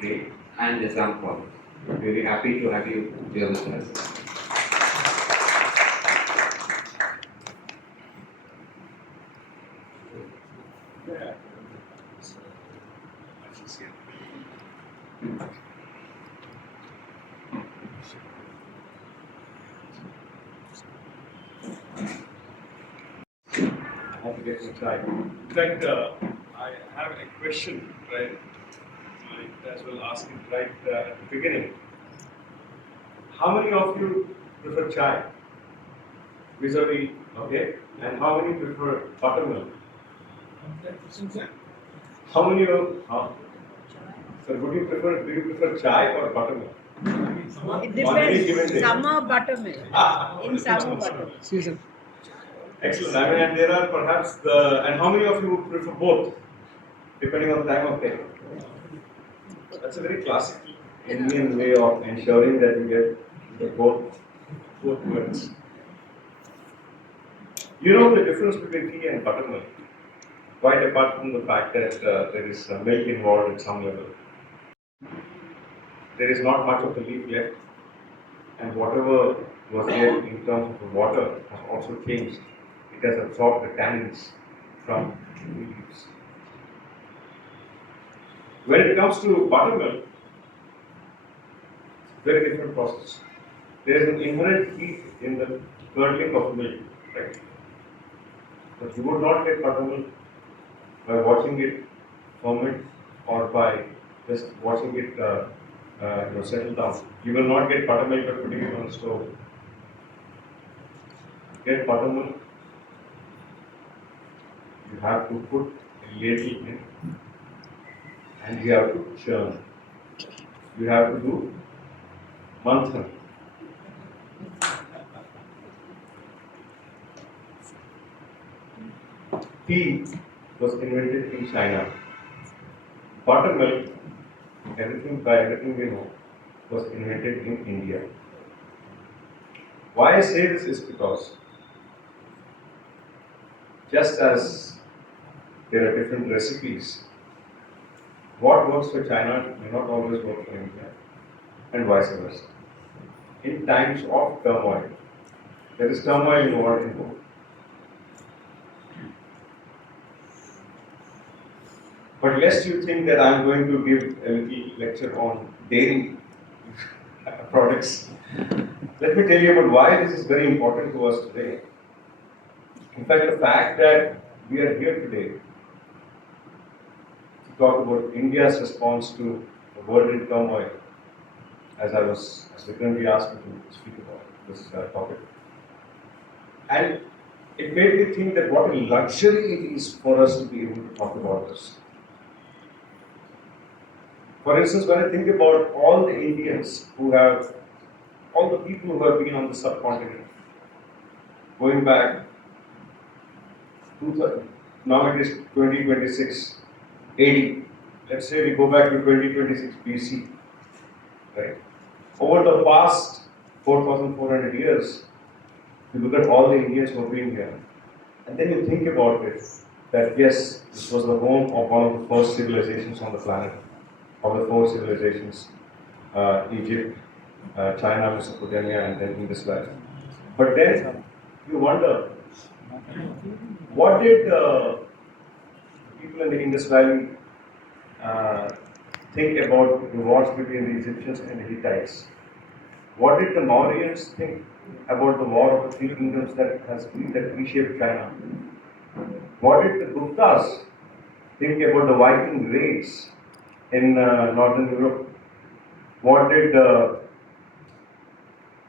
today and the Turmoil. Really happy to have you here with us. I have to get inside. In fact, I have a question, right? I as well ask it right at the beginning. How many of you prefer chai? Vis-a-vis, okay? And how many prefer buttermilk? How many of so do you prefer chai or buttermilk? It On any given depends. day. Summer buttermilk. In summer buttermilk. Season. Excellent. I mean, and there are perhaps and how many of you prefer both, depending on the time of day? That's a very classic Indian way of ensuring that you get the both words. You know the difference between tea and buttermilk, quite apart from the fact that there is milk involved at some level. There is not much of the leaf left, and whatever was there in terms of the water has also changed. It has absorbed the tannins from the leaves. When it comes to buttermilk, very different process. There is an inherent heat in the curdling of milk, right? But you would not get buttermilk by watching it ferment or by just watching it settle down. You will not get buttermilk by putting it on the stove. To get buttermilk, you have to put a ladle in and you have to churn. You have to do MANTHAN. Tea was invented in China. Buttermilk, everything we know, was invented in India. Why I say this is because just as there are different recipes, what works for China may not always work for India, and vice versa. In times of turmoil, there is turmoil involved in both. But lest you think that I am going to give a little lecture on dairy products, let me tell you about why this is very important to us today. In fact, the fact that we are here today to talk about India's response to the world in turmoil, as Vikramji asked me to speak about this topic. And it made me think that what a luxury it is for us to be able to talk about this. For instance, when I think about all the Indians all the people who have been on the subcontinent, going back, now it is 2026 AD, let's say we go back to 2026 BC, right? Over the past 4,400 years, you look at all the Indians who have been here, and then you think about it, that yes, this was the home of one of the first civilizations on the planet, of the four civilizations, Egypt, China, Mesopotamia, and then Indus Valley. But then you wonder, what did people in the Indus Valley think about the wars between the Egyptians and the Hittites? What did the Mauryans think about the war of the three kingdoms that reshaped China? What did the Guptas think about the Viking raids in northern Europe? What did the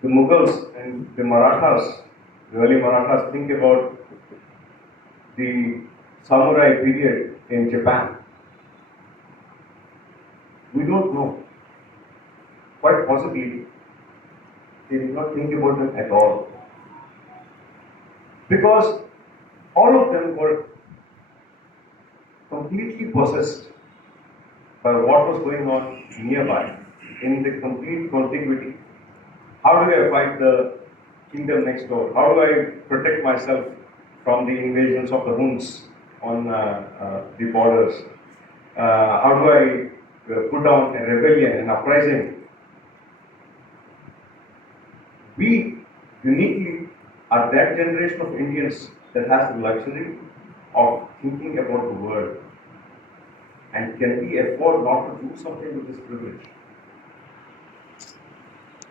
Mughals and the Marathas, the early Marathas, think about the samurai period in Japan? We don't know. Quite possibly, they did not think about them at all. Because all of them were completely possessed by what was going on nearby, in the complete contiguity. How do I fight the kingdom next door? How do I protect myself from the invasions of the Huns on the borders? How do I put down a rebellion, an uprising, we uniquely are that generation of Indians that has the luxury of thinking about the world. And can we afford not to do something with this privilege?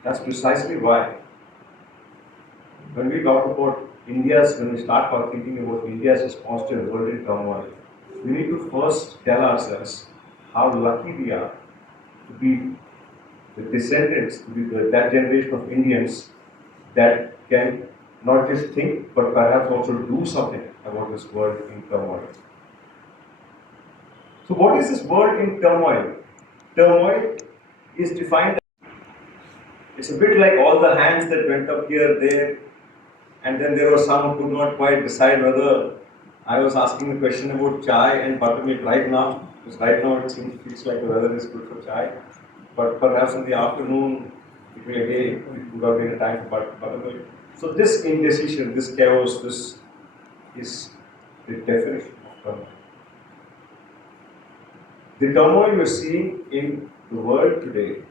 That's precisely why when we talk about when we start thinking about India's response to a world in turmoil, we need to first tell ourselves how lucky we are to be the descendants, to be that generation of Indians that can not just think but perhaps also do something about this world in turmoil. So, what is this world in turmoil? Turmoil is defined. It's a bit like all the hands that went up here, there, and then there were some who could not quite decide whether I was asking the question about chai and buttermilk right now, because right now it feels like the weather is good for chai, but perhaps in the afternoon it will again, it would have been a time for buttermilk. So this indecision, this chaos, this is the definition of turmoil. The turmoil we're seeing in the world today,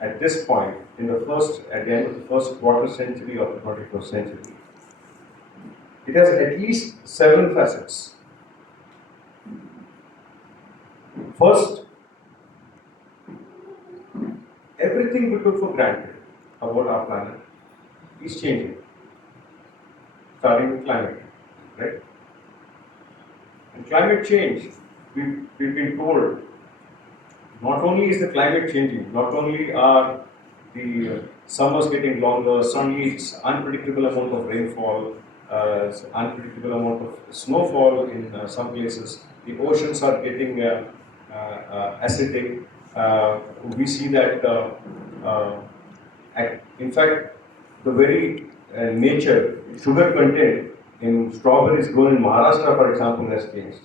at this point, at the end of the first quarter century of the 21st century, it has at least 7 facets. First, everything we took for granted about our planet is changing, starting with climate, right? And climate change, we've been told, not only is the climate changing, not only are the summers getting longer, suddenly it's unpredictable amount of rainfall, unpredictable amount of snowfall in some places. The oceans are getting acidic. We see that, in fact, the very nature, sugar content in strawberries grown in Maharashtra, for example, has changed.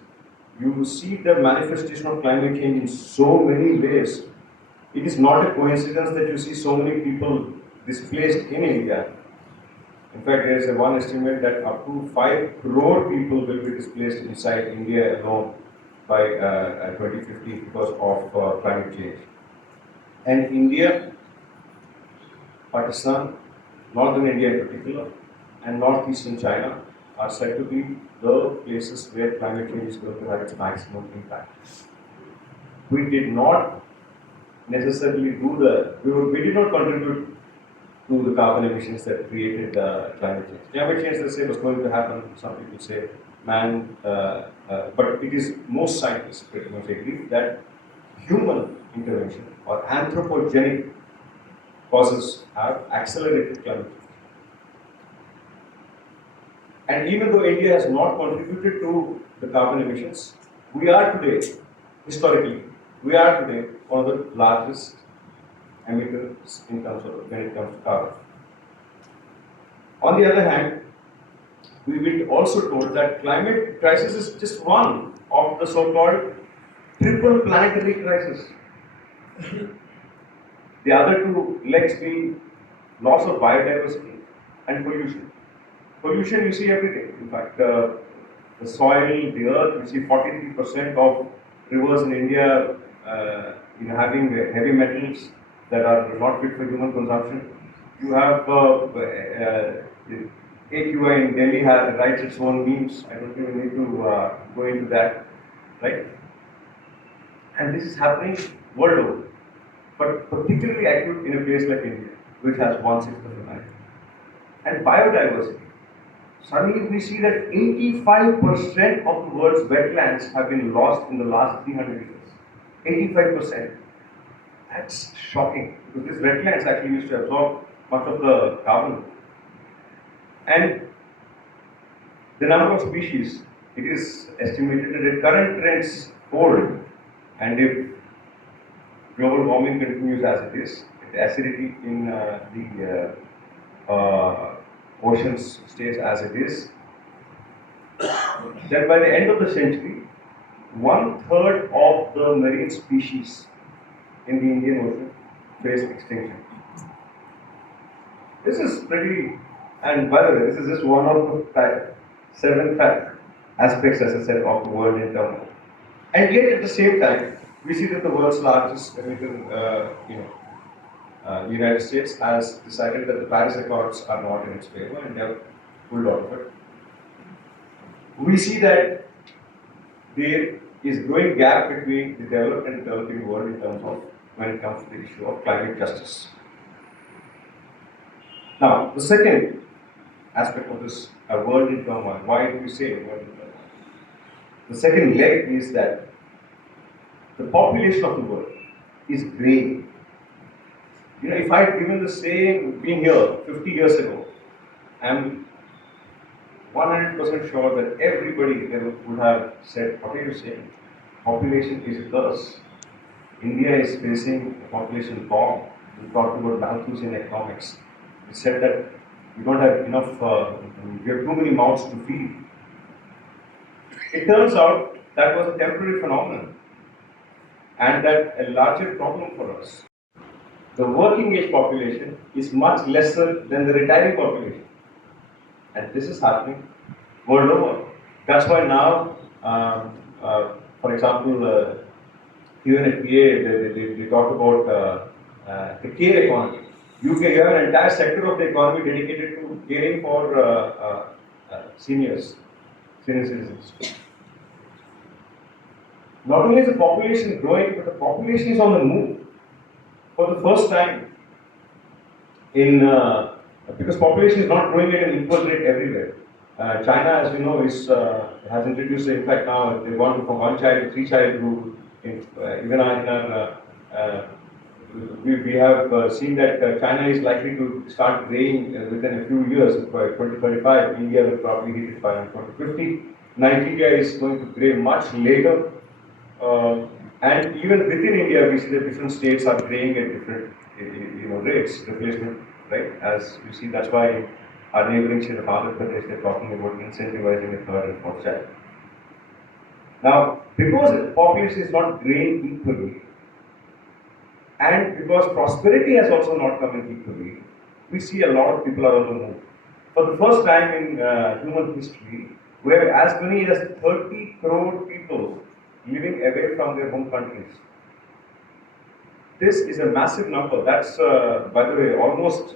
You see the manifestation of climate change in so many ways. It is not a coincidence that you see so many people displaced in India. In fact, there is one estimate that up to 5 crore people will be displaced inside India alone by 2050 because of climate change. And India, Pakistan, northern India in particular, and northeastern China are said to be the places where climate change is going to have its maximum impact. We did not necessarily we did not contribute to the carbon emissions that created climate change. Climate change, let's say, was going to happen. Some people say but it is, most scientists pretty much agree that human intervention or anthropogenic causes have accelerated climate change. And even though India has not contributed to the carbon emissions, we are today, historically, one of the largest emitters when it comes to carbon. On the other hand, we will also told that climate crisis is just one of the so-called triple planetary crisis. The other 2 legs being loss of biodiversity and pollution. Pollution you see every day. In fact, the soil, the earth, you see 43% of rivers in India having heavy metals that are not fit for human consumption. You have AQI in Delhi writes its own memes. I don't even need to go into that, right? And this is happening world over, but particularly acute in a place like India, which has 1/6 of the planet. And biodiversity. Suddenly we see that 85% of the world's wetlands have been lost in the last 300 years. 85%. That's shocking, because these wetlands actually used to absorb much of the carbon. And the number of species, it is estimated that the current trends hold, and if global warming continues as it is, the acidity in the oceans stays as it is, then by the end of the century, 1/3 of the marine species in the Indian Ocean face extinction. This is pretty, and by the way, this is just one of the 7 aspects, as I said, of the world in turmoil. And yet at the same time, we see that the world's largest emitter, the United States, has decided that the Paris Accords are not in its favor and they have pulled out of it. We see that there is growing gap between the developed and developing world in terms of when it comes to the issue of climate justice. Now, the second aspect of this world in turmoil, why do we say world in turmoil? The second leg is that the population of the world is graying. If I had given the same, been here 50 years ago, I'm 100% sure that everybody there would have said, what are you saying? Population is a curse. India is facing a population bomb. We talked about Malthusian economics. We said that we don't have enough, we have too many mouths to feed. It turns out that was a temporary phenomenon and that a larger problem for us. The working age population is much lesser than the retiring population. And this is happening world over. That's why now, for example, UNFPA, they talk about the care economy. UK, you have an entire sector of the economy dedicated to caring for senior citizens. Not only is the population growing, but the population is on the move. For the first time, because population is not growing at an equal rate everywhere. China, as we know, has introduced, in fact, now they want to from one child to 3-child rule. We have seen that China is likely to start graying within a few years. By 2035, India will probably hit it by 2050. Nigeria is going to gray much later. And even within India, we see that different states are graying at different rates, replacement, right? As you see, that's why our neighboring state of Andhra Pradesh, they're talking about incentivizing a third and fourth child. Now, because the population is not graying equally, and because prosperity has also not come in equally, we see a lot of people are on the move. For the first time in human history, we have as many as 30 crore people living away from their home countries. This is a massive number. That's, by the way, almost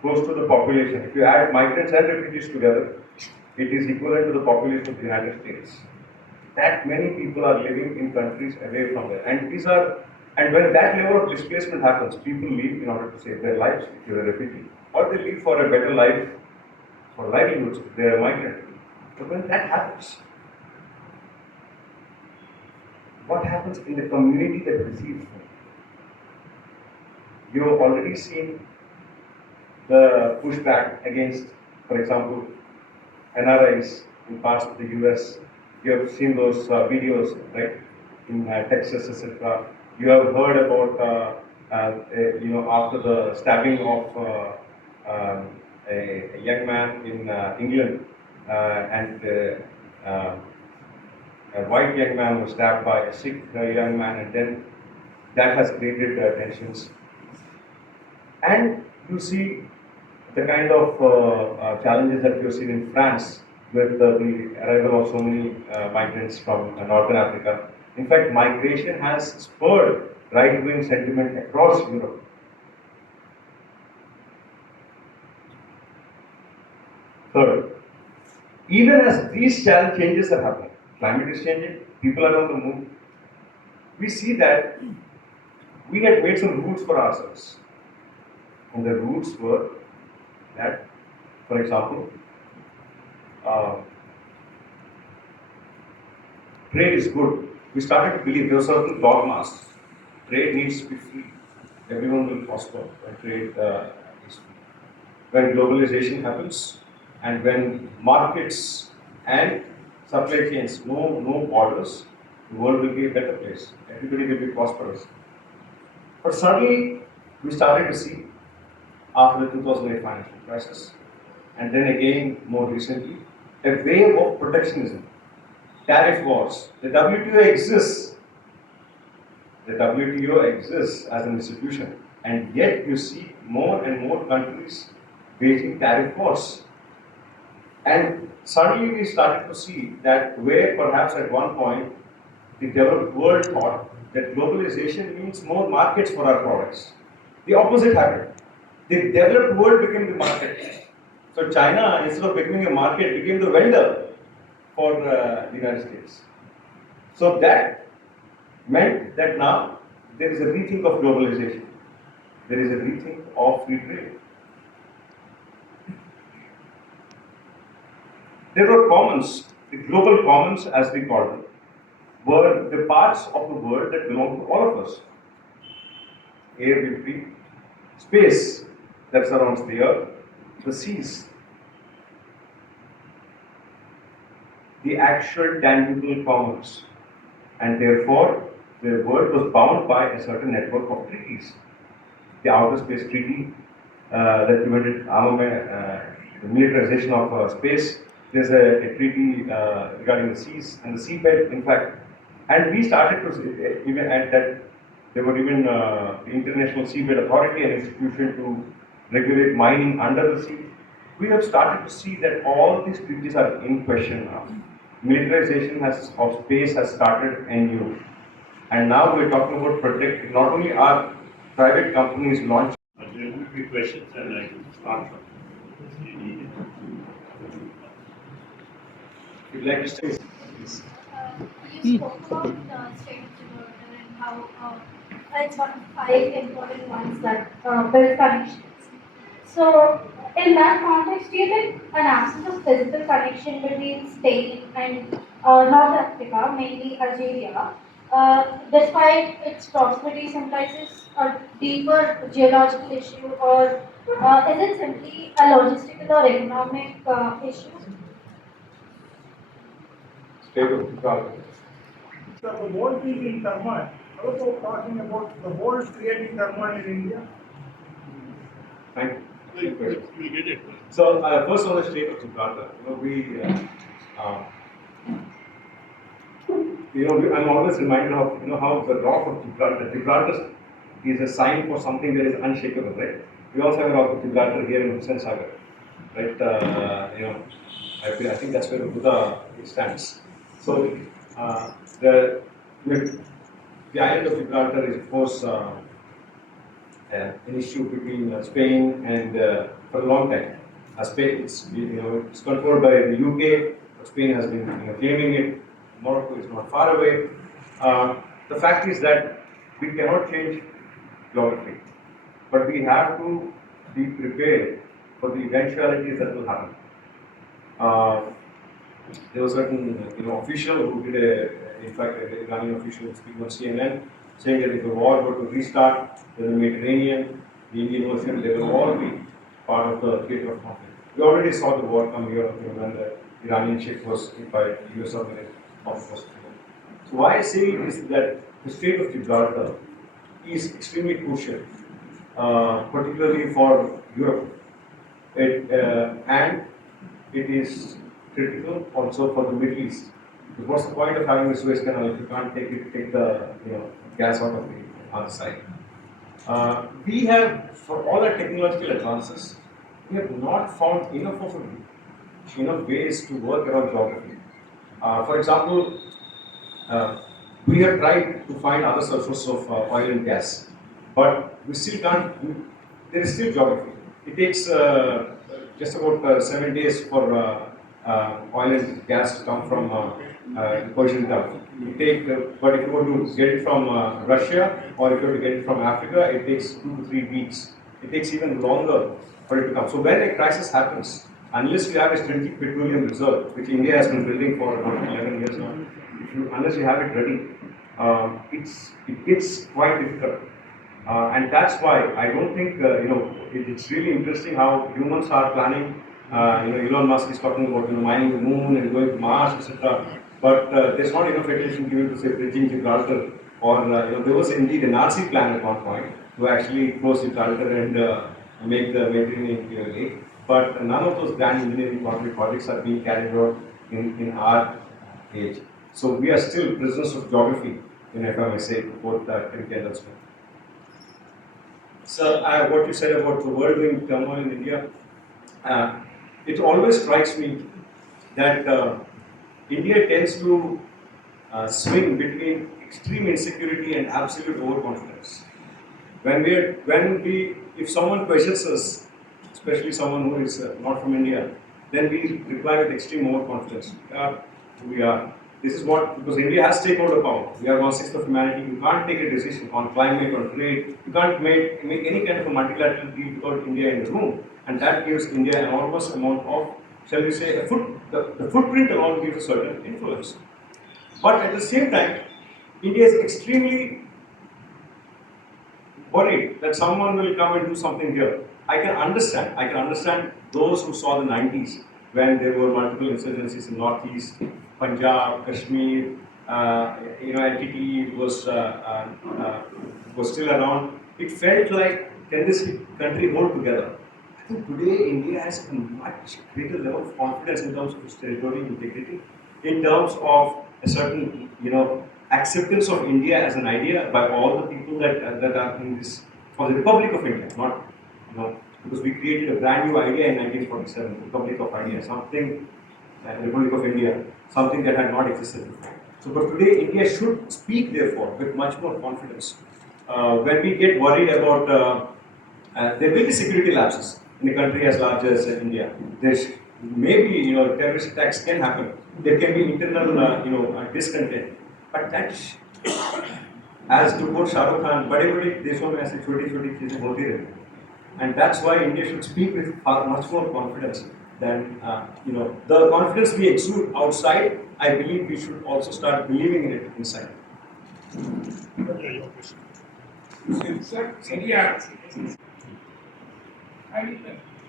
close to the population. If you add migrants and refugees together, it is equivalent to the population of the United States. That many people are living in countries away from there. And when that level of displacement happens, people leave in order to save their lives if you're a refugee. Or they leave for a better life, for livelihoods if they're a migrant. But when that happens, what happens in the community that receives them? You have already seen the pushback against, for example, NRIs in parts of the US. You have seen those videos, right, in Texas, etc. You have heard about, after the stabbing of a young man in England, and a white young man was stabbed by a Sikh young man, and then that has created tensions. And you see the kind of challenges that you have seen in France with the arrival of so many migrants from Northern Africa. In fact, migration has spurred right-wing sentiment across Europe. Third, even as these changes are happening, climate is changing, people are on the move, we see that we had made some rules for ourselves. And the rules were that, for example, trade is good. We started to believe there were certain dogmas. Trade needs to be free. Everyone will prosper when trade is free. When globalization happens, and when markets and supply chains know no borders, the world will be a better place. Everybody will be prosperous. But suddenly, we started to see, after the 2008 financial crisis, and then again more recently, a wave of protectionism, tariff wars. The WTO exists. The WTO exists as an institution, and yet you see more and more countries waging tariff wars. And suddenly we started to see that where perhaps at one point the developed world thought that globalization means more markets for our products. The opposite happened. The developed world became the market. So China, instead of becoming a market, became the vendor for the United States. So that meant that now there is a rethink of globalization. There is a rethink of free trade. There were commons, the global commons as we call them, were the parts of the world that belong to all of us. Air we breathe, space that surrounds the earth, the seas, the actual tangible commons, and therefore the world was bound by a certain network of treaties. The Outer Space Treaty that prevented the militarization of space. There's a treaty regarding the seas and the seabed, in fact. And we started to see, even at that, there were even the International Seabed Authority, an institution to regulate mining under the sea. We have started to see that all these treaties are in question now. Militarization of space has started anew. And now we're talking about protecting not only our private companies launch. There will be questions and I can start from this. If you'd like to say, You spoke about state of Gibraltar and how it's one of the five important ones that build connections. So, in that context, do you think an absence of physical connection between Spain and North Africa, mainly Algeria, despite its proximity, symbolizes a deeper geological issue, or is it simply a logistical or economic issue? state of Gibraltar. So the world being in turmoil, also talking about the world creating turmoil in India. Thank you. We'll get it. So first on the state of Gibraltar, I'm always reminded of how the rock of Gibraltar is a sign for something that is unshakable, right? We also have a rock of Gibraltar here in Hussain Sagar, right? I think that's where the Buddha stands. So the island of Gibraltar is, of course, an issue between Spain and for a long time. Spain, it's controlled by the UK, but Spain has been claiming it. Morocco is not far away. The fact is that we cannot change geography, but we have to be prepared for the eventualities that will happen. There was a certain official who did in fact, an Iranian official speaking on CNN, saying that if the war were to restart, then the Mediterranean, the Indian Ocean, they will all be part of the theater of conflict. We already saw the war come here when the Iranian ship was hit by US submarine off the coast. So why I say is that the Strait of Gibraltar is extremely crucial, particularly for Europe. And it is critical also for the Middle East. Because what's the point of having the Suez Canal if you can't take the gas out of the other side? We have, for all our technological advances, we have not found enough ways to work around geography. For example, we have tried to find other sources of oil and gas, but we still can't. There is still geography. It takes just about 7 days for oil and gas to come from the Persian Gulf. But if you want to get it from Russia or if you want to get it from Africa, it takes 2 to 3 weeks. It takes even longer for it to come. So when a crisis happens, unless you have a strategic petroleum reserve, which India has been building for about 11 years now, unless you have it ready, it gets quite difficult. And that's why I don't think, it's really interesting how humans are planning. Elon Musk is talking about mining the moon and going to Mars, etc. But there's not enough attention given to, say, bridging Gibraltar. Or there was indeed a Nazi plan at one point to actually close Gibraltar and make the Mediterranean lake. But none of those grand engineering projects are being carried out in our age. So we are still prisoners of geography, if I may say, both Karthikeya and elsewhere. So what you said about the world being turmoil in India, it always strikes me that India tends to swing between extreme insecurity and absolute overconfidence. If someone questions us, especially someone who is not from India, then we reply with extreme overconfidence. We are who we are. This is what, because India has stakeholder power. We are 1/6 of humanity. You can't take a decision on climate, on trade. You can't make any kind of a multilateral deal without India in the room. And that gives India an enormous amount of, shall we say, the footprint alone gives a certain influence. But at the same time, India is extremely worried that someone will come and do something here. I can understand those who saw the 90s when there were multiple insurgencies in Northeast, Punjab, Kashmir, LTTE was still around. It felt like, can this country hold together? I think today India has a much greater level of confidence in terms of its territorial integrity, in terms of a certain, acceptance of India as an idea by all the people that are in this, for the Republic of India, not, because we created a brand new idea in 1947, Republic of India, Republic of India, something that had not existed before. So, but today India should speak, therefore, with much more confidence. When we get worried about, there will be security lapses in a country as large as India. There's maybe, terrorist attacks can happen. There can be internal, discontent. But that, as to quote Shah Rukh Khan, बड़े-बड़े देशों में ऐसे छोटी-छोटी चीजें होती रहती हैं. And that's why India should speak with much more confidence than, the confidence we exude outside. I believe we should also start believing in it inside. Sir, India, and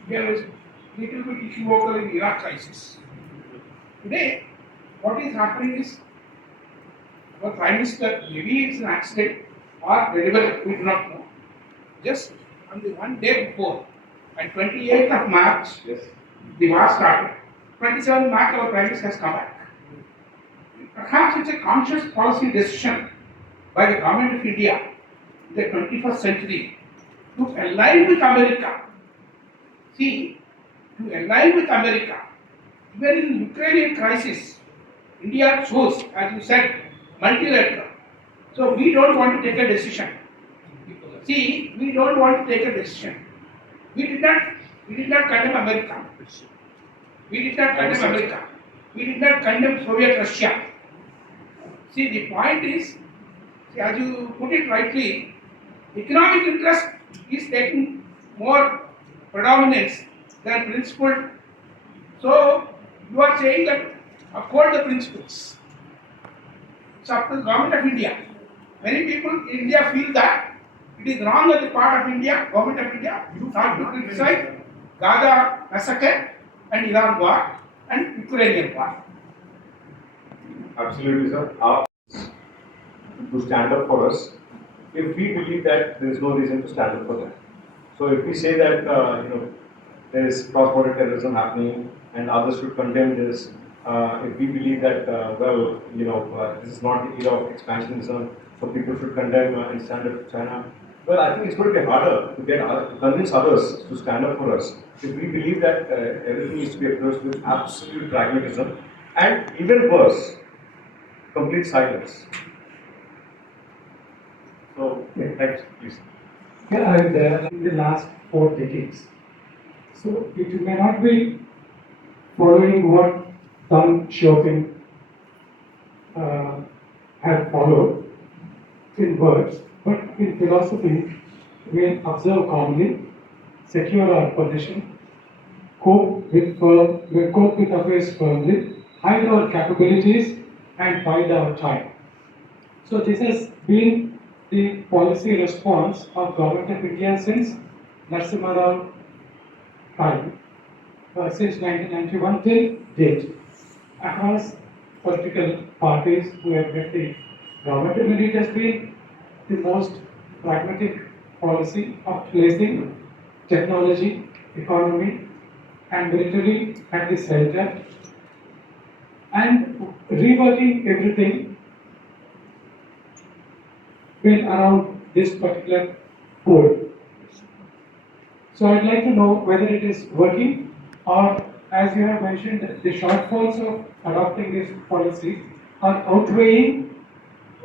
there is little bit issue over in Iraq crisis. Today, what is happening is our Prime Minister, maybe it's an accident or deliberate, we do not know. Just on the one day before, and 28th of March, the war started. 27th March, our Prime Minister has come back. Perhaps it's a conscious policy decision by the government of India in the 21st century to align with America. See, to align with America, even in Ukrainian crisis, India chose, as you said, multilateral. So we don't want to take a decision. See, we don't want to take a decision. We did not condemn America. We did not condemn America. We did not condemn Soviet Russia. See, the point is, as you put it rightly, economic interest is taking more predominance than principle. So you are saying that uphold the principles. It's up to the government of India. Many people in India feel that it is wrong on the part of India, government of India, not to criticize Gaza massacre and Iran war and Ukrainian war. Absolutely, sir. To stand up for us, if we believe that there is no reason to stand up for them. So if we say that there is cross-border terrorism happening and others should condemn this, if we believe that this is not the era of expansionism, so people should condemn and stand up for China. Well, I think it's going to be harder to convince others to stand up for us if we believe that everything needs to be approached with absolute pragmatism and even worse, complete silence. So, next, please. Yeah, and in the last 4 decades. So it may not be following what Deng Xiaoping had followed in words, but in philosophy, we observe calmly, secure our position, cope with affairs firmly, hide our capabilities, and bide our time. So this has been the policy response of Government of India since Narasimha Rao time, since 1991 till date, across political parties who have led the government, and it has been the most pragmatic policy of placing technology, economy, and military at the center, and reworking everything built around this particular code. So I'd like to know whether it is working, or as you have mentioned, the shortfalls of adopting this policy are outweighing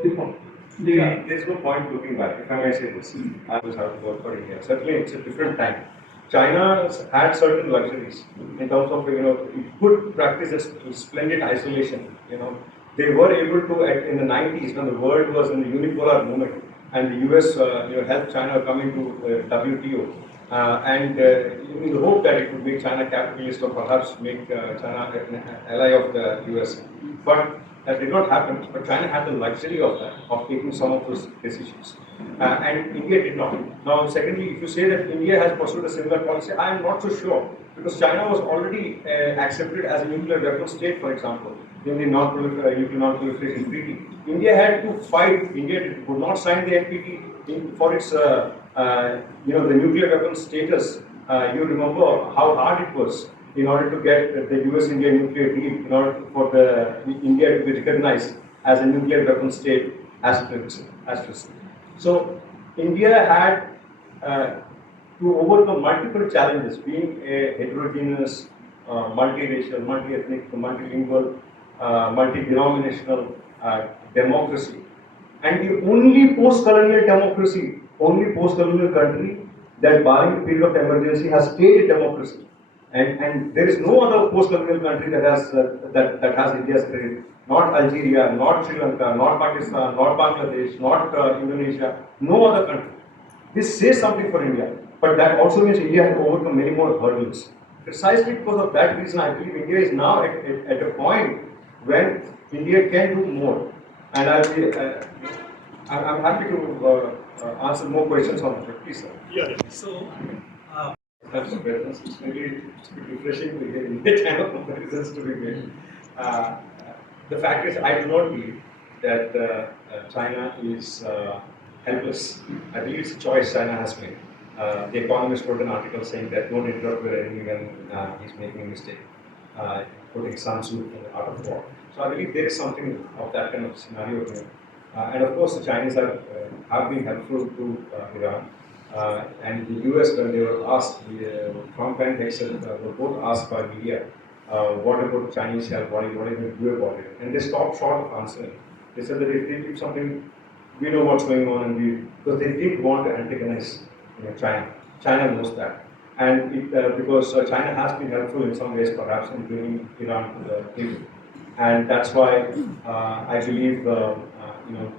the, po- the Yeah, there's no point looking back. If I may say this, I was have to work for India. Certainly, it's a different time. China had certain luxuries in terms of it could practice a splendid isolation. They were able to in the 90s when the world was in the unipolar movement and the US helped China come into WTO and in the hope that it would make China capitalist or perhaps make China an ally of the US. But that did not happen, but China had the luxury of that, of taking some of those decisions. And India did not. Now, secondly, if you say that India has pursued a similar policy, I am not so sure, because China was already accepted as a nuclear weapon state, for example, in the nuclear non-proliferation treaty. India had to fight, India could not sign the NPT for its, the nuclear weapon status. You remember how hard it was in order to get the US-India nuclear deal, in order for the India to be recognized as a nuclear weapon state asterisk. So India had to overcome multiple challenges, being a heterogeneous, multiracial, multi-ethnic, multilingual, multi-denominational democracy. And the only post-colonial democracy, only post-colonial country that barring the period of emergency has stayed a democracy. And there is no other post-colonial country that has that has India's credit. Not Algeria, not Sri Lanka, not Pakistan, not Bangladesh, not Indonesia, no other country. This says something for India, but that also means India has overcome many more hurdles. Precisely because of that reason, I believe India is now at a point when India can do more. And I'm happy to answer more questions on that. Please, sir. Yeah. So, That's it's maybe it's a bit refreshing to hear India kind of comparisons to be made. The fact is, I do not believe that China is helpless. I believe it's a choice China has made. The Economist wrote an article saying that don't interrupt your enemy when he's making a mistake, quoting Sun Tzu in The Art of War. So I believe there is something of that kind of scenario here. And of course, the Chinese have been helpful to Iran. And the US, when they were asked, Trump and Nixon were both asked by media, what about Chinese help, what are you going to do about it? And they stopped short of answering. They said that if they do something, we know what's going on, and because they didn't want to antagonize China. China knows that. And because China has been helpful in some ways, perhaps, in bringing Iran to the table. And that's why I believe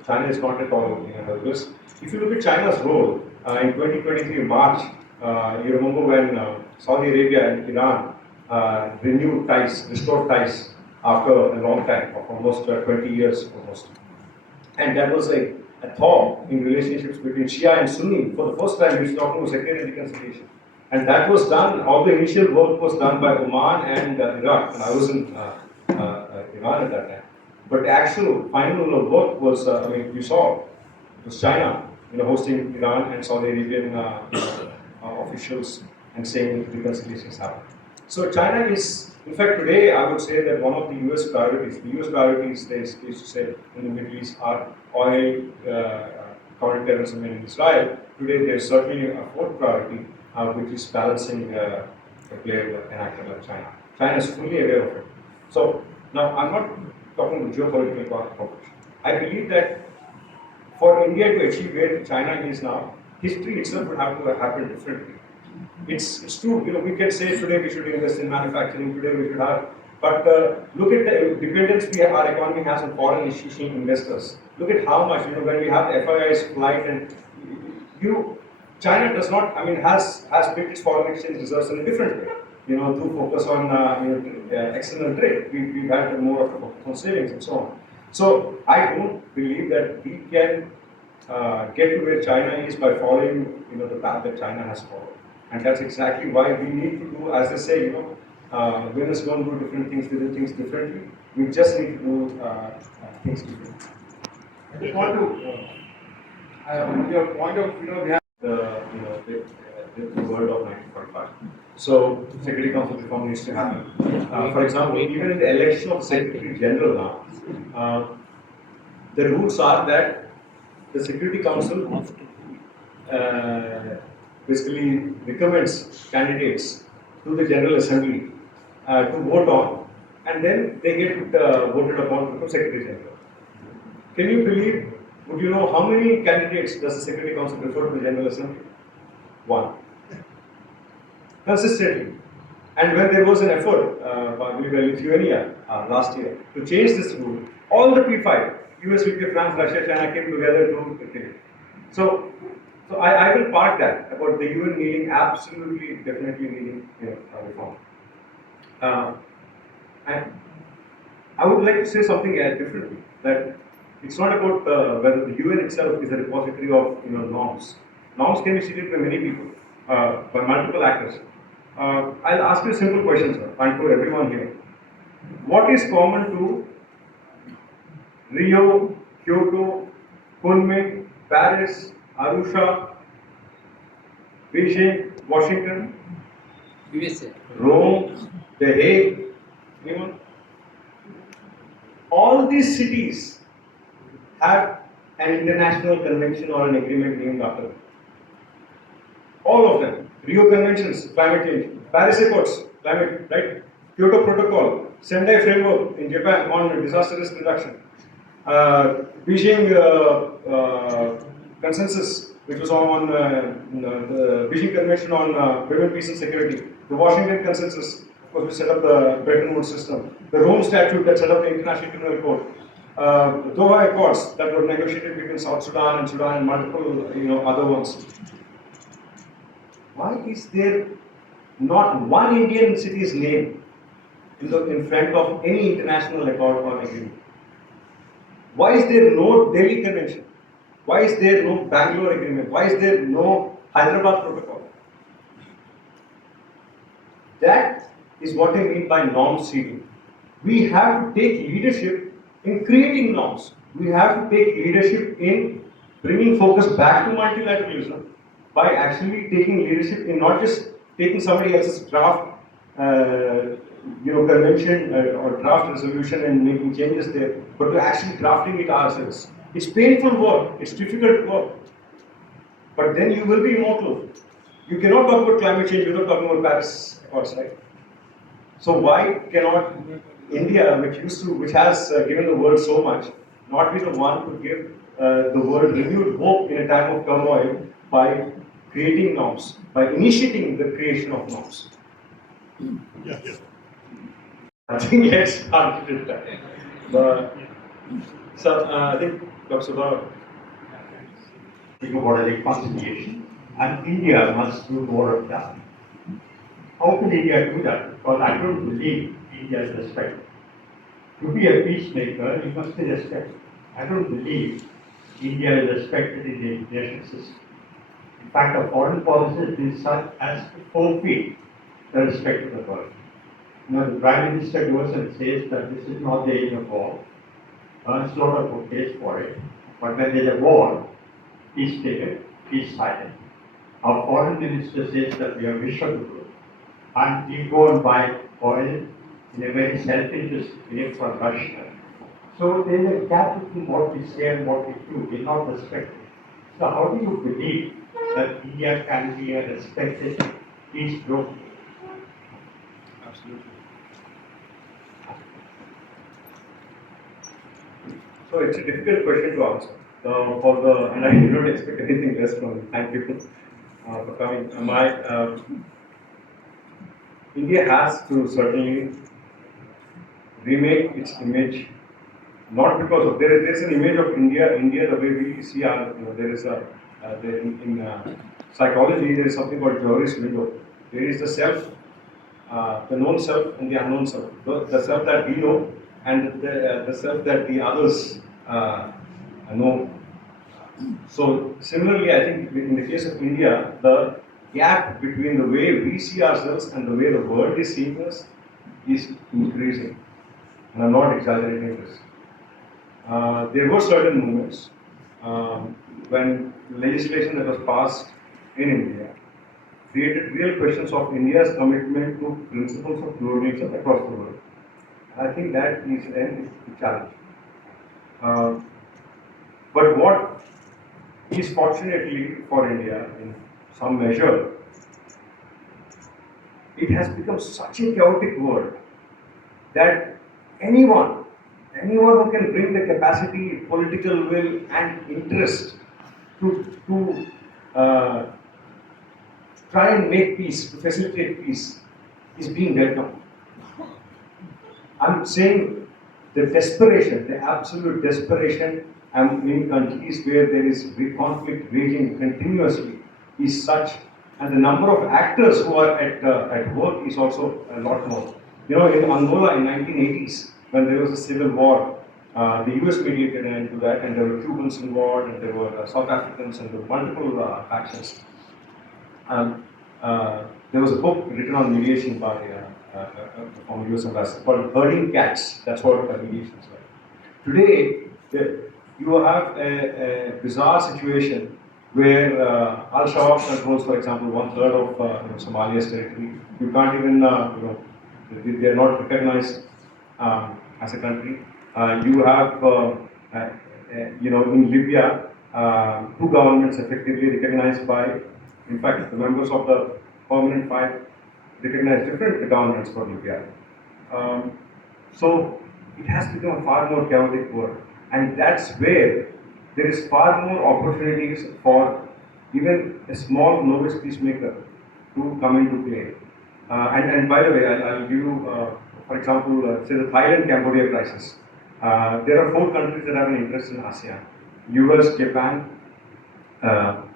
China is not at all helpless. If you look at China's role in 2023 March, you remember when Saudi Arabia and Iran renewed ties, restored ties after a long time of almost 20 years almost. And that was a thaw in relationships between Shia and Sunni. For the first time, we talking about sectarian reconciliation. And that was done, all the initial work was done by Oman and Iraq. And I was in Iran at that time. But the actual final work was, you saw, it was China, hosting Iran and Saudi Arabian officials and saying reconciliations happen. So China is, in fact, today I would say that one of the US priorities, they used to say in the Middle East are oil, counterterrorism in Israel. Today there is certainly a fourth priority, which is balancing a player, an actor like China. China is fully aware of it. So now I'm not talking about geopolitical cooperation. I believe that for India to achieve where China is now, history itself would have to happen differently. It's true, we can say today we should invest in manufacturing, today we should have, but look at the dependence our economy has on foreign institutional investors. Look at how much, when we have the FII's flight and China does not, has built its foreign exchange reserves in a different way, through focus on external trade. We've had more of a focus on savings and so on. So I don't believe that we can get to where China is by following, the path that China has followed. And that's exactly why we need to do, as I say, winners don't do different things, we do things differently. We just need to do things differently. I just want to, on your point of, we have the world of 1945. So, Security Council reform needs to happen. For example, even in the election of Secretary General now, the rules are that the Security Council basically recommends candidates to the General Assembly to vote on and then they get voted upon to become Secretary General. Can you believe, would you know how many candidates does the Secretary Council refer to the General Assembly? One. Consistently. And when there was an effort by Lithuania last year to change this rule, all the P5, US, UK, France, Russia, China came together to kill it. So I will park that about the UN needing absolutely, definitely needing a reform. And I would like to say something differently, that it's not about whether the UN itself is a repository of norms. Norms can be seated by many people, by multiple actors. I'll ask you a simple question, sir, and to everyone here. What is common to Rio, Kyoto, Kunming, Paris, Arusha, Beijing, Washington, USA. Rome, The Hague? Anyone? All these cities have an international convention or an agreement named after them. All of them. Rio Conventions, climate change. Paris Accords, climate, right? Kyoto Protocol, Sendai Framework in Japan on disaster risk reduction. Beijing Consensus, which was on the Beijing Convention on Women, Peace and Security. The Washington Consensus, of course, we set up the Bretton Woods system. The Rome Statute that set up the International Criminal Court. The Doha Accords that were negotiated between South Sudan and multiple other ones. Why is there not one Indian city's name in front of any international accord or agreement? Why is there no Delhi Convention? Why is there no Bangalore Agreement? Why is there no Hyderabad Protocol? That is what I mean by norm setting. We have to take leadership in creating norms. We have to take leadership in bringing focus back to multilateralism by actually taking leadership in not just taking somebody else's draft, convention or draft resolution and making changes there, but to actually drafting it ourselves. It's painful work. It's difficult work. But then you will be immortal. You cannot talk about climate change without talking about Paris Accords, right? So why cannot India, which has given the world so much, not be the one to give the world renewed hope in a time of turmoil by creating norms, by initiating the creation of norms? I think let's start with that. So I think Dr. Sudha. Think about a reconciliation, and India must do more of that. How can India do that? Because I don't believe India is respected. To be a peacemaker, you must be respected. I don't believe India is respected in the international system. In fact, our foreign policy is such as to forfeit the respect of the world. The Prime Minister goes and says that this is not the age of war. Earns a lot of bouquets for it. But when there's a war, he's taken, he's silent. Our foreign minister says that we are Vishwaguru, and we go and buy oil in a very self-interest way for Russia. So there is a gap between what we say and what we do. We're not respected. So how do you believe that India can be a respected peace broker? Absolutely. So it's a difficult question to answer. And I do not expect anything less from you. Thank you for coming. India has to certainly remake its image, not because of there's an image of India the way we see our there is a in psychology there is something called Joris window. There is the self, the known self and the unknown self. The self that we know and the self that the others know. So similarly, I think in the case of India, the gap between the way we see ourselves and the way the world is seeing us is increasing. And I'm not exaggerating this. There were certain moments when legislation that was passed in India created real questions of India's commitment to principles of pluralism across the world. I think that is a challenge. But what is fortunately for India, in some measure, it has become such a chaotic world that anyone who can bring the capacity, political will, and interest to try and make peace, to facilitate peace, is being welcomed. I'm saying the desperation, the absolute desperation, in countries where there is conflict raging continuously is such, and the number of actors who are at work is also a lot more. You know, in Angola in 1980s, when there was a civil war, the US mediated an end to that, and there were Cubans involved, and there were South Africans, and there were multiple factions. There was a book written on mediation by from US ambassador called Herding Cats. That's what mediation is like. Today, you have a bizarre situation where Al-Shabaab controls, for example, 1/3 of Somalia's territory. You can't even, they are not recognized as a country. You have, in Libya, two governments effectively recognized by, in fact, the members of the permanent five recognize different governments for Libya. So it has become a far more chaotic world, and that's where there is far more opportunities for even a small novice peacemaker to come into play. And by the way, I'll give you, for example, say the Thailand-Cambodia crisis. There are 4 countries that have an interest in ASEAN: US, Japan,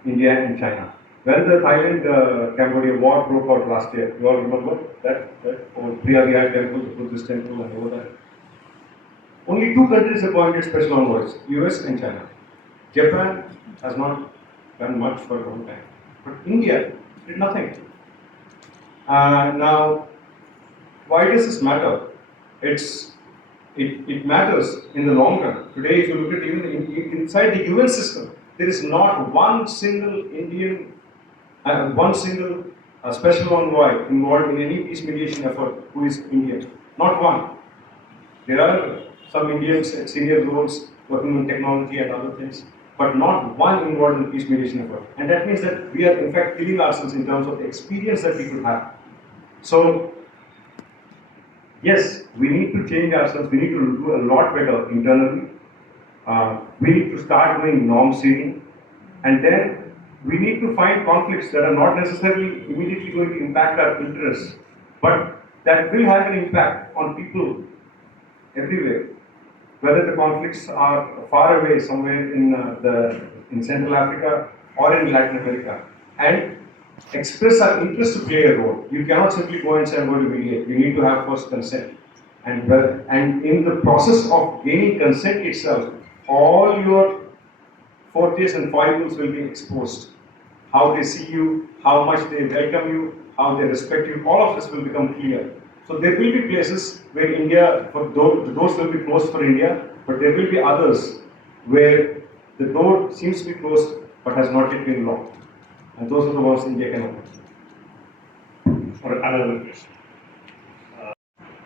India, and China. When the Thailand-Cambodia war broke out last year, you all remember that? Priyagya temple, the Buddhist temple, and all that. Only 2 countries appointed special envoys: US and China. Japan has not done much for a long time, but India did nothing. Now, why does this matter? It matters in the long run. Today, if you look at even inside the UN system, there is not one single Indian, one single special envoy involved in any peace mediation effort who is Indian. Not one. There are some Indians at senior roles working on technology and other things, but not one involved in peace mediation effort. And that means that we are in fact killing ourselves in terms of the experience that we could have. So, yes, we need to change ourselves. We need to do a lot better internally. We need to start doing norm seeding, and then we need to find conflicts that are not necessarily immediately going to impact our interests, but that will have an impact on people everywhere. Whether the conflicts are far away somewhere in Central Africa or in Latin America, and express our interest to play a role. You cannot simply go and say, I'm going to mediate. You need to have first consent. And in the process of gaining consent itself, all your fortes and foibles will be exposed. How they see you, how much they welcome you, how they respect you, all of this will become clear. So there will be places where India, the doors will be closed for India, but there will be others where the door seems to be closed but has not yet been locked. And those are the ones India can open. For another question.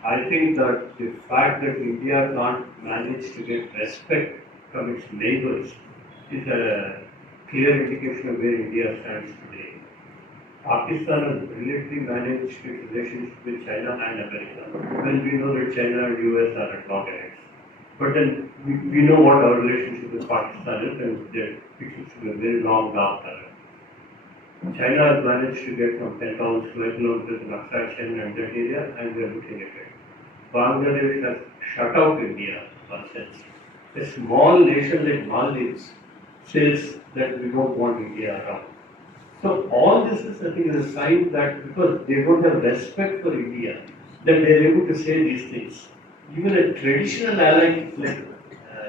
I think that the fact that India can't manage to get respect from its neighbors is a clear indication of where India stands today. Pakistan has brilliantly managed its relationship with China and America. Well, we know that China and US are at loggerheads. But then we know what our relationship with Pakistan is, and it seems to be a very long, dark tunnel. China has managed to get from 10,000 square kilometers of abstraction and that area, and we are looking at it. Bangladesh has shut out India, for instance. A small nation like Maldives says that we don't want India around. So all this is, I think, is a sign that because they don't have respect for India, that they are able to say these things. Even a traditional ally like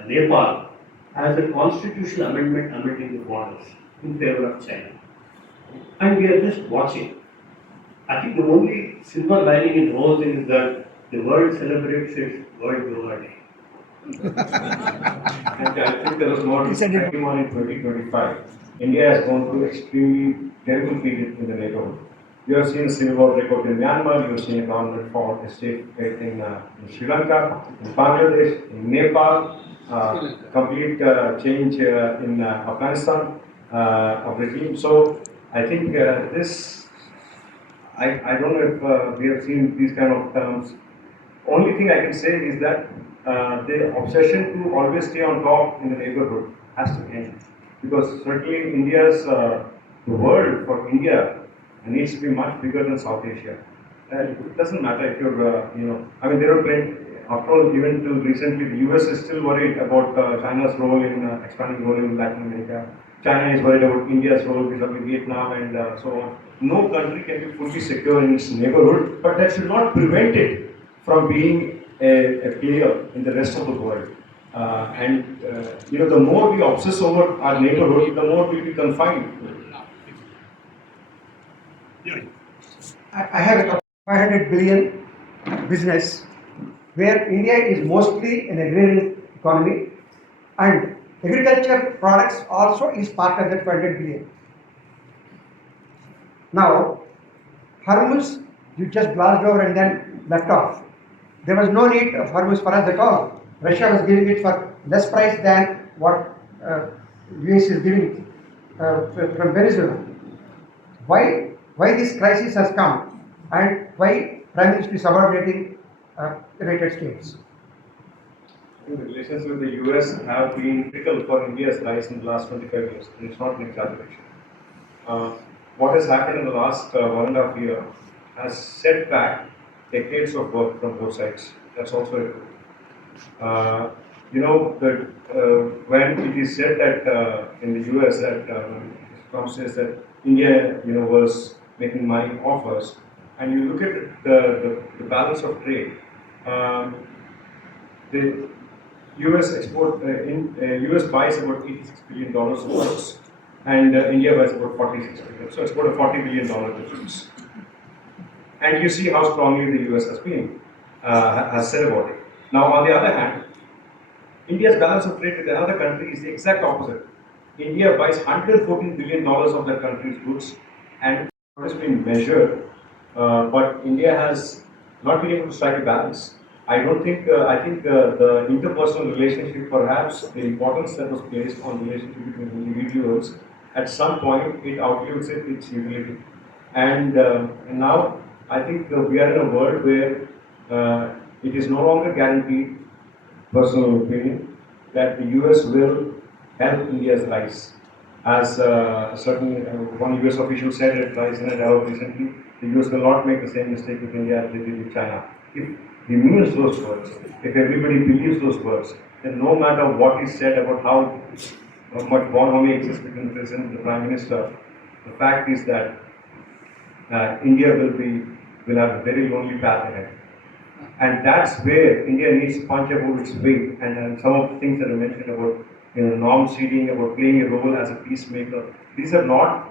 Nepal has a constitutional amendment amending the borders in favor of China. And we are just watching. I think the only silver lining in the whole thing is that the world celebrates its World Yoga Day. And I think there was more to say in 2025. India has gone through extremely terrible period in the neighborhood. You have seen a civil war break out in Myanmar, you have seen a government fall, a state in Sri Lanka, in Bangladesh, in Nepal, complete change in Afghanistan of regime. So I think I don't know if we have seen these kind of terms Only thing I can say is that the obsession to always stay on top in the neighborhood has to end. Because certainly India's, the world for India needs to be much bigger than South Asia. It doesn't matter if you're, I mean, there are plenty, after all, even till recently, the US is still worried about China's role in expanding role in Latin America. China is worried about India's role vis-a-vis Vietnam and so on. No country can be fully secure in its neighborhood, but that should not prevent it from being a player in the rest of the world. The more we obsess over our neighborhood, the more we'll be confined. I have a 500 billion business where India is mostly an agrarian economy and agriculture products also is part of that 500 billion. Now, Hormuz, you just glanced over and then left off. There was no need of Hormuz for us at all. Russia was giving it for less price than what US is giving from Venezuela. Why this crisis has come and why Prime Minister is subordinating United States? The relations with the US have been critical for India's rise in the last 25 years. It's not an exaggeration. What has happened in the last 1.5 years has set back decades of work from both sides. That's also a truth. When it is said that in the US that Trump says that India, was making money off us, and you look at the balance of trade, the US US buys about $86 billion of goods, and India buys about 46 billion. So it's about a $40 billion difference. And you see how strongly the US has said about it. Now, on the other hand, India's balance of trade with another country is the exact opposite. India buys $114 billion of that country's goods, and it has been measured, but India has not been able to strike a balance. I don't think, I think the interpersonal relationship, perhaps the importance that was placed on relationship between individuals, at some point it outlives its utility. And now I think we are in a world where it is no longer guaranteed, personal opinion, that the US will help India's rise. As certain one US official said at Rise in a dialogue recently, the US will not make the same mistake with India as they did with China. If he means those words, if everybody believes those words, then no matter what is said about how much bonhomie exists between the President and the Prime Minister, the fact is that India will have a very lonely path ahead. And that's where India needs to punch above its weight. And some of the things that I mentioned about norm seeding, about playing a role as a peacemaker, these are not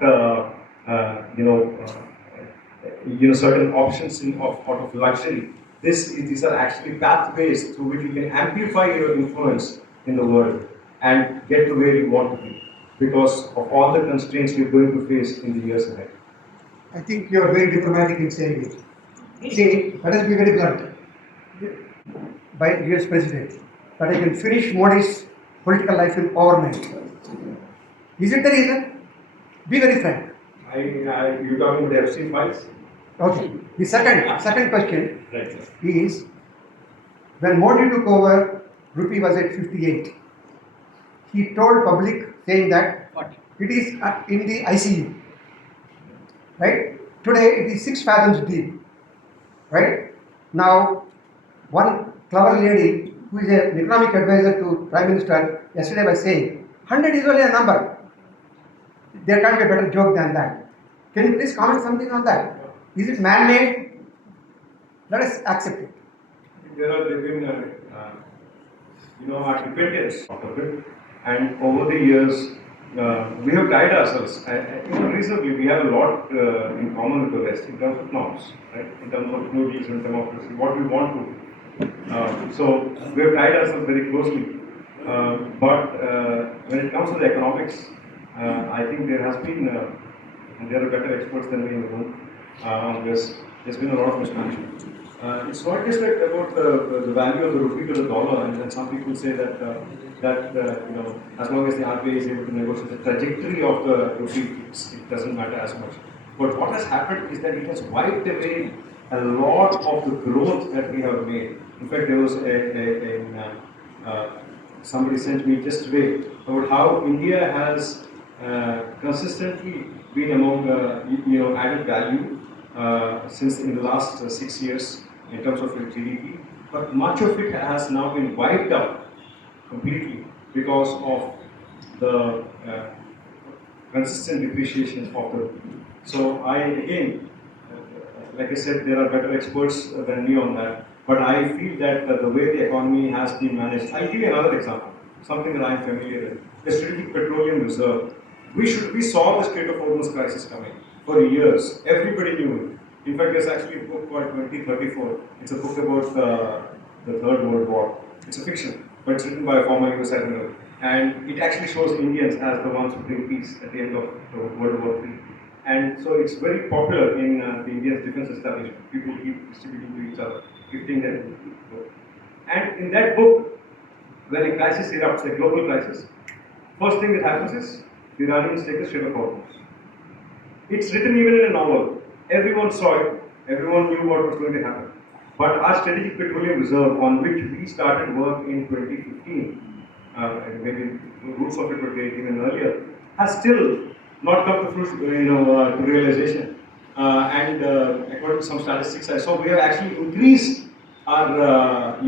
certain options out of luxury. These are actually pathways through which you can amplify your influence in the world and get to where you want to be, because of all the constraints you're going to face in the years ahead. I think you are very diplomatic in saying it. See, let us be very blunt. By US President, that I can finish Modi's political life in overnight. Is it the reason? Be very frank. You talking about the FC files? Okay. The second question Right, sir. is, when Modi took over, rupee was at 58. He told public saying that it is in the ICU. Right? Today it is 6 fathoms deep. Right? Now, one clever lady who is an economic advisor to Prime Minister yesterday was saying, 100 is only a number. There can't be a better joke than that. Can you please comment something on that? Is it man-made? Let us accept it. There have been, our dependence out of it, and over the years, we have tied ourselves. Reasonably, we have a lot in common with the West in terms of norms, right? In terms of pluralism, democracy, what we want to do. So we have tied ourselves very closely. But when it comes to the economics, I think there has been, and there are better experts than me in the room on this. There's been a lot of mismanagement. It's not just about the value of the rupee to the dollar, and then some people say that as long as the RBI is able to negotiate the trajectory of the rupee, it doesn't matter as much. But what has happened is that it has wiped away a lot of the growth that we have made. In fact, there was somebody sent me just today about how India has consistently been among added value since in the last 6 years in terms of its GDP, but much of it has now been wiped out completely because of the consistent depreciation of the rupee. So I again, like I said, there are better experts than me on that. But I feel that the way the economy has been managed, I'll give you another example, something that I'm familiar with. The Strategic Petroleum Reserve. We saw the Strait of Hormuz crisis coming for years. Everybody knew it. In fact, there's actually a book called 2034. It's a book about the Third World War. It's a fiction, but it's written by a former US admiral. And it actually shows Indians as the ones who bring peace at the end of World War III. And so it's very popular in the Indian defense establishment. People keep distributing to each other, gifting them. And in that book, when a crisis erupts, a global crisis, first thing that happens is the Iranians take the Strait of Hormuz. It's written even in a novel. Everyone saw it. Everyone knew what was going to happen. But our Strategic Petroleum Reserve, on which we started work in 2015, and maybe the roots of it were even earlier, has still not come to to realization. According to some statistics I saw, we have actually increased our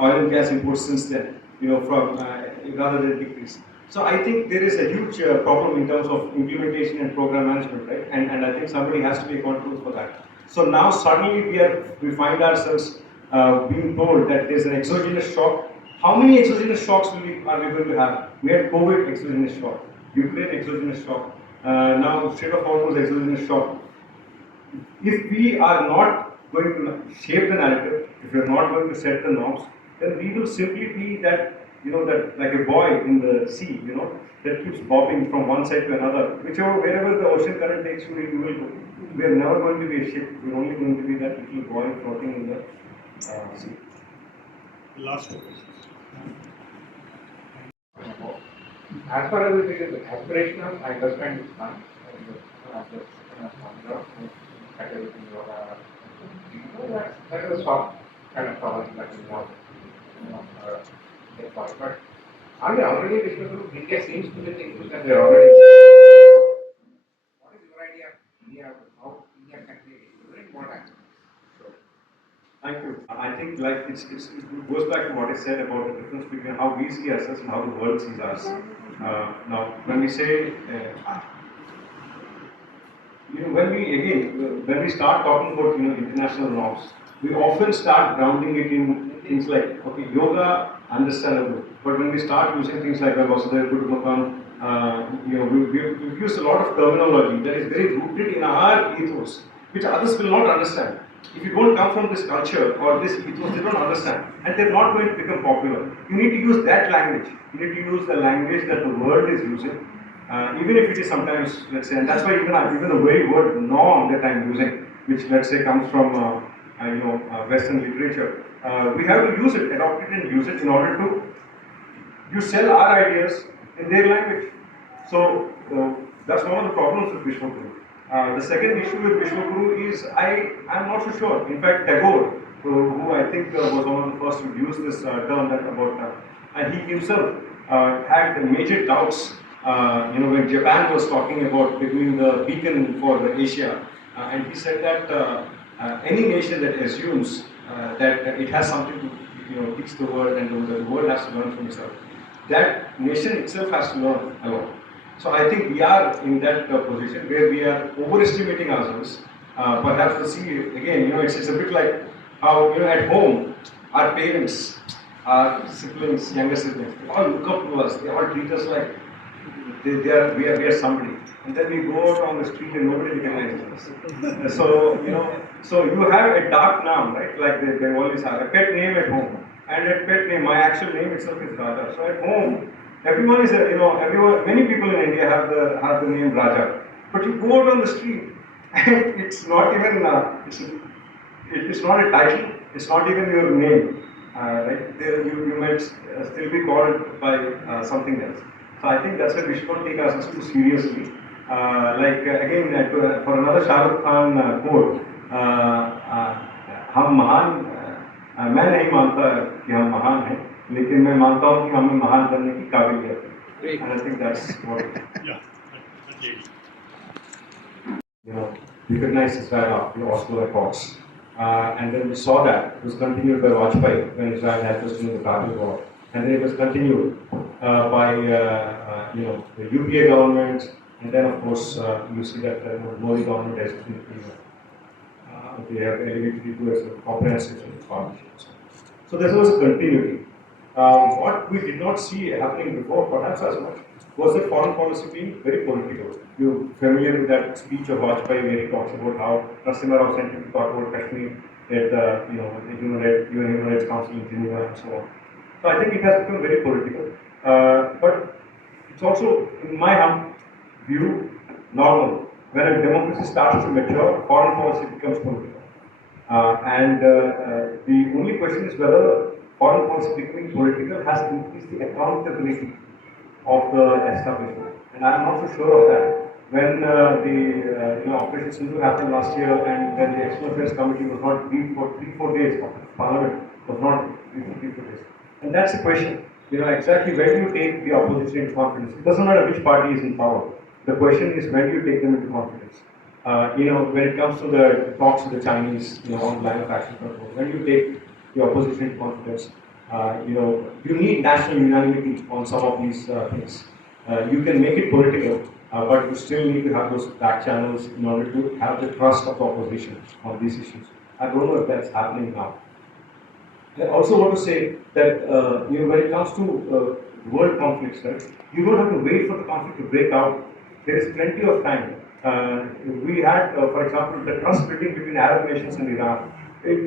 oil and gas imports since then. From rather than decrease. So I think there is a huge problem in terms of implementation and program management, right? And I think somebody has to be accountable for that. So now suddenly we find ourselves being told that there's an exogenous shock. How many exogenous shocks are we going to have? We had COVID exogenous shock, Ukraine exogenous shock, now Strait of Hormuz exogenous shock. If we are not going to shape the narrative, if we are not going to set the norms, then we will simply be that, that like a buoy in the sea, that keeps bobbing from one side to another. Wherever the ocean current takes you, you will go. We are never going to be a ship. We're only going to be that little buoy floating in the sea. Last two questions. As far as it is aspirational, I understand it's fine. That is a soft kind of problem that we want. But are they already distributed? India seems to be thinking that they're already. What is your idea? India, how India can be distributed? What happens? Thank you. I think it goes back to what I said about the difference between how we see ourselves and how the world sees us. Now, when we say, when we start talking about international norms, we often start grounding it in things like yoga, understandable. But when we start using things like Vasudhaiva Kutumbakam, we've used a lot of terminology that is very rooted in our ethos, which others will not understand. If you don't come from this culture or this ethos, they don't understand, and they're not going to become popular. You need to use that language. You need to use the language that the world is using, even if it is sometimes, let's say, and that's why even the very word norm that I'm using, which let's say comes from Western literature, we have to use it, adopt it, and use it in order to sell our ideas in their language. So that's one of the problems with Vishwaguru. The second issue with Vishwaguru is I'm not so sure. In fact, Tagore, who I think was one of the first to use this term and he himself had major doubts. When Japan was talking about becoming the beacon for Asia, and he said that any nation that assumes that it has something to teach the world and the world has to learn from itself, that nation itself has to learn alone. So I think we are in that position where we are overestimating ourselves. Perhaps to see again, it's a bit like how at home our parents, our siblings, younger siblings, they all look up to us. They all treat us like we are somebody. And then we go out on the street and nobody recognizes us. So you have a dark now, right? Like they always have a pet name at home, and a pet name. My actual name itself is Raja. So at home. Everyone is, many people in India have the name Raja, but you go out on the street, and it's not even, it's not a title, it's not even your name, right? You might still be called by something else. So I think that's why we should not take ourselves too seriously. For another Shah Rukh Khan quote, हम महान मैं नहीं मानता कि हम महान हैं, लेकिन मैं मानता हूँ कि हमें महान बनने की काबिलियत है. And I think that's what recognized Israel after the Oslo Accords. And then we saw that it was continued by Vajpayee when Israel helped us during the Kargil War. And then it was continued by the UPA government, and then of course you see that Modi government has they have elevated it to as a comprehensive partnership. So there was a continuity. What we did not see happening before, perhaps as much, was that foreign policy being very political. You're familiar with that speech of Vajpayee where he talks about how Narasimha Rao sent him to talk about Kashmir at the Human Rights Council in Geneva and so on. So I think it has become very political. But it's also, in my view, normal. When a democracy starts to mature, foreign policy becomes political. The only question is whether foreign policy becoming political has increased the accountability of the establishment. And I'm not so sure of that. When the Operation Sindhu happened last year, and when the External Affairs Committee was not briefed for 3-4 days, Parliament was not briefed for 3-4 days. And that's the question. Exactly when do you take the opposition into confidence? It doesn't matter which party is in power. The question is when do you take them into confidence? When it comes to the talks with the Chinese, on line of action control, when do you take the opposition into confidence? You need national unanimity on some of these things. You can make it political, but you still need to have those back channels in order to have the trust of the opposition on these issues. I don't know if that's happening now. I also want to say that when it comes to world conflicts, right, you don't have to wait for the conflict to break out. There is plenty of time. We had, for example, the trust building between Arab nations and Iran.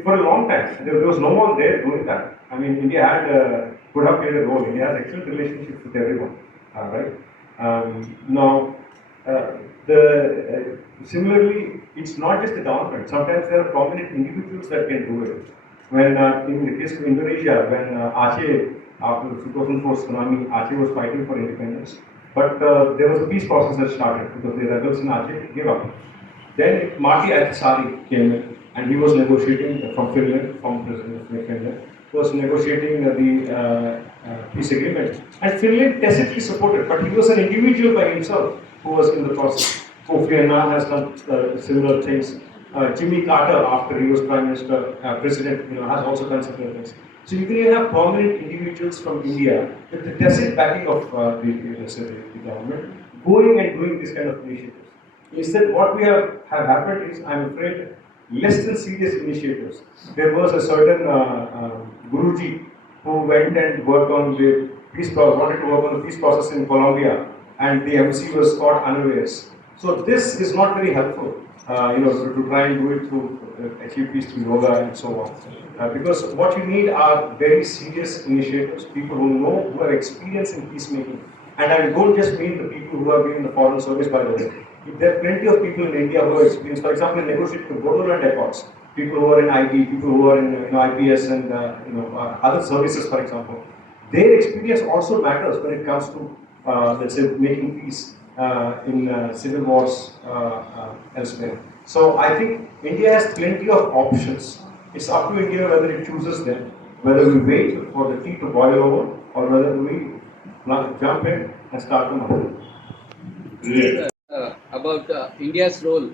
For a long time, there was no one there doing that. I mean, India could have played a role. India has excellent relationships with everyone, right? Similarly, it's not just the government. Sometimes there are prominent individuals that can do it. When in the case of Indonesia, when Aceh, after the 2004 tsunami, Aceh was fighting for independence, but there was a peace process that started because the rebels in Aceh gave up. Then Marty Ahtisaari came in, and he was negotiating from Finland, from President of Finland, was negotiating the peace agreement. And Finland tacitly supported, but he was an individual by himself who was in the process. Kofi Annan has done similar things. Jimmy Carter, after he was Prime Minister, President, has also done similar things. So you can even have prominent individuals from India with the tacit backing of the government going and doing this kind of initiatives. Instead, what we have happened is, I'm afraid, less than serious initiatives. There was a certain Guruji who went and worked on the peace process, wanted to work on the peace process in Colombia, and the embassy was caught unawares. So this is not very helpful, to try and do it through achieve peace through yoga and so on. Because what you need are very serious initiatives, people who have experience in peacemaking. And I don't just mean the people who have been in the foreign service, by the way. There are plenty of people in India who have experience, for example, in negotiating the Bodoland Accords, people who are in IB, people who are in IPS and other services, for example. Their experience also matters when it comes to, let's say, making peace in civil wars elsewhere. So I think India has plenty of options. It's up to India whether it chooses them, whether we wait for the tea to boil over, or whether we jump in and start the movement. About India's role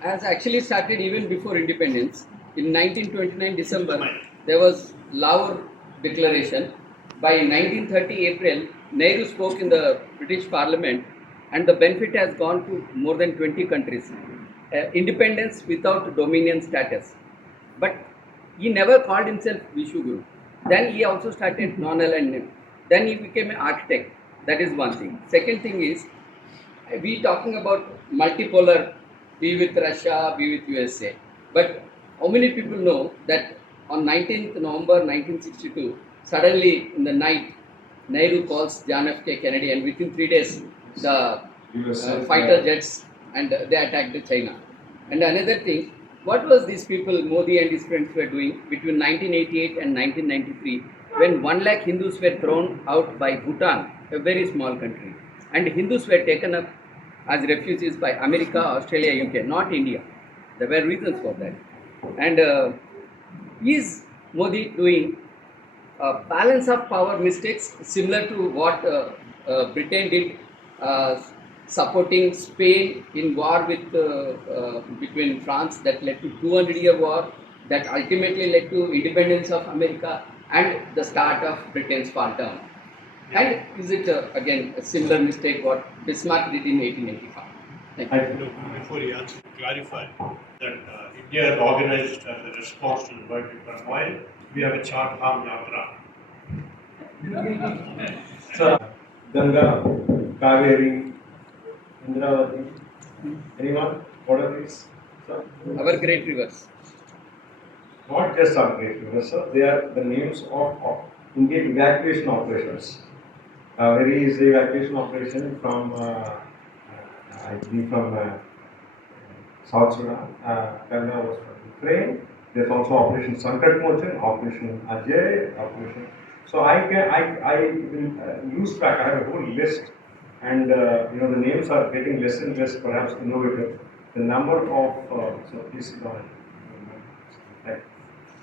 has actually started even before independence. In 1929 December, there was Lahore Declaration. By 1930 April, Nehru spoke in the British Parliament, and the benefit has gone to more than 20 countries. Independence without dominion status. But he never called himself Vishwaguru. Then he also started non-aligned name. Then he became an architect. That is one thing. Second thing is, we talking about multipolar, be with Russia, be with USA. But how many people know that on 19th November 1962, suddenly in the night, Nehru calls John F. K. Kennedy, and within 3 days, the fighter jets, and they attacked China. And another thing, what was these people, Modi and his friends, were doing between 1988 and 1993, when 1 lakh Hindus were thrown out by Bhutan, a very small country, and Hindus were taken up as refugees by America, Australia, UK, not India. There were reasons for that. And is Modi doing balance of power mistakes similar to what Britain did, supporting Spain in war with between France that led to 200-year war that ultimately led to independence of America and the start of Britain's fall down. And is it again a similar mistake what Bismarck did in 1885? Thank you. Before you answer, clarify that India has organized as a response to the world turmoil. We have a Char Dham Yatra. So, Ganga, Kaveri, Indravati, anyone? What are these? So, Our great rivers. not just our great rivers, sir. They are the names of Indian evacuation operations. Very easy evacuation operation from, I believe from South Sudan. Ganga was from Ukraine. There's also Operation Sankat Mochan, Operation Ajay, Operation. So I will lose track. I have a whole list, and the names are getting less and less, perhaps innovative. The number of so please sit down.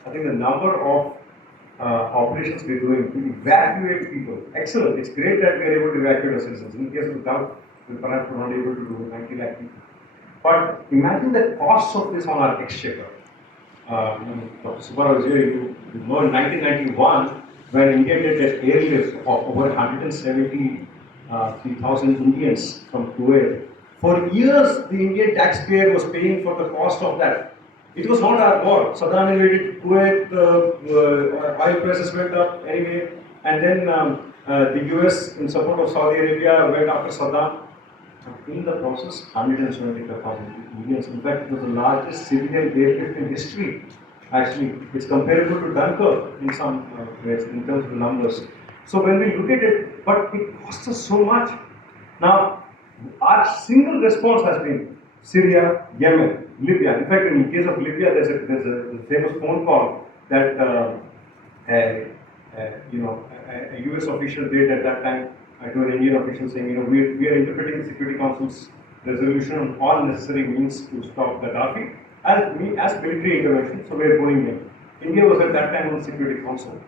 I think the number of operations we're doing to evacuate people. Excellent. It's great that we are able to evacuate our citizens. In case of Gulf, we perhaps were not able to do 90 lakh people. But imagine the costs of this on our exchequer. Dr. Subbarao was here. You know, in 1991, when India did an airlift of over 173,000 Indians from Kuwait, for years the Indian taxpayer was paying for the cost of that. It was not our war. Saddam invaded Kuwait, oil prices went up anyway, and then the US, in support of Saudi Arabia, went after Saddam. In the process, 175,000 Indians. In fact, it was the largest civilian airlift in history. Actually, it's comparable to Dunkirk in some ways, in terms of the numbers. So when we look at it, but it costs us so much. Now, our single response has been Syria, Yemen, Libya. In fact, in case of Libya, there's a famous phone call that a US official did at that time to an Indian official saying, we are interpreting the Security Council's resolution on all necessary means to stop Gaddafi as military intervention. So we are going in. India was at that time on the Security Council.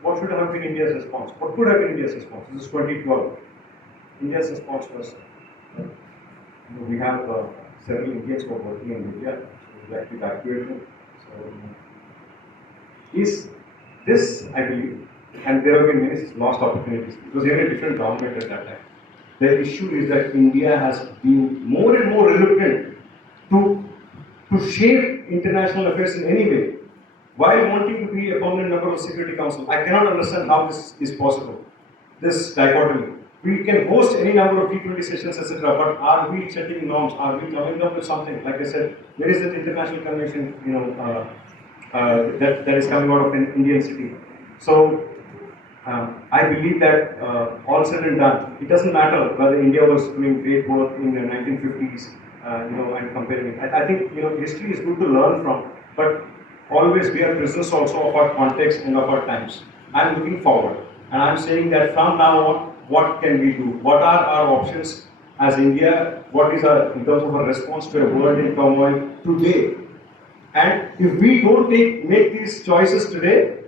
What should have been India's response? What could have been India's response? This is 2012. India's response was, we have several Indians who are working in Libya, so we'd like to evacuate them. So, is this, I believe, and there have been many lost opportunities. It was really a different government at that time. The issue is that India has been more and more reluctant to shape international affairs in any way, while wanting to be a permanent member of the Security Council. I cannot understand how this is possible, this dichotomy. We can host any number of T20 sessions, etc., but are we setting norms? Are we coming up with something? Like I said, where is that international convention, that is coming out of an Indian city? So, I believe that all said and done, it doesn't matter whether India was doing great work in the 1950s, and comparing it. I think history is good to learn from, but always we are prisoners also of our context and of our times. I'm looking forward, and I'm saying that from now on, what can we do? What are our options as India? What is our, in terms of a response to a world in turmoil today? And if we don't make these choices today,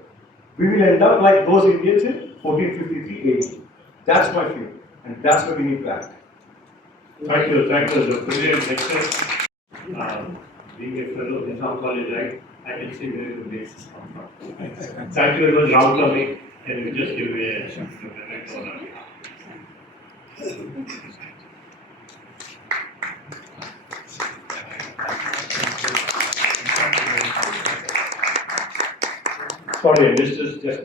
we will end up like those Indians in 1453 AD. That's my view, and that's what we need to act. Thank you. It was a brilliant lecture. Being a fellow of Nizam College, I can see where the basis comes from. Thank you very much, Ram Kami. Can you just give me a direct order? Sorry, this is just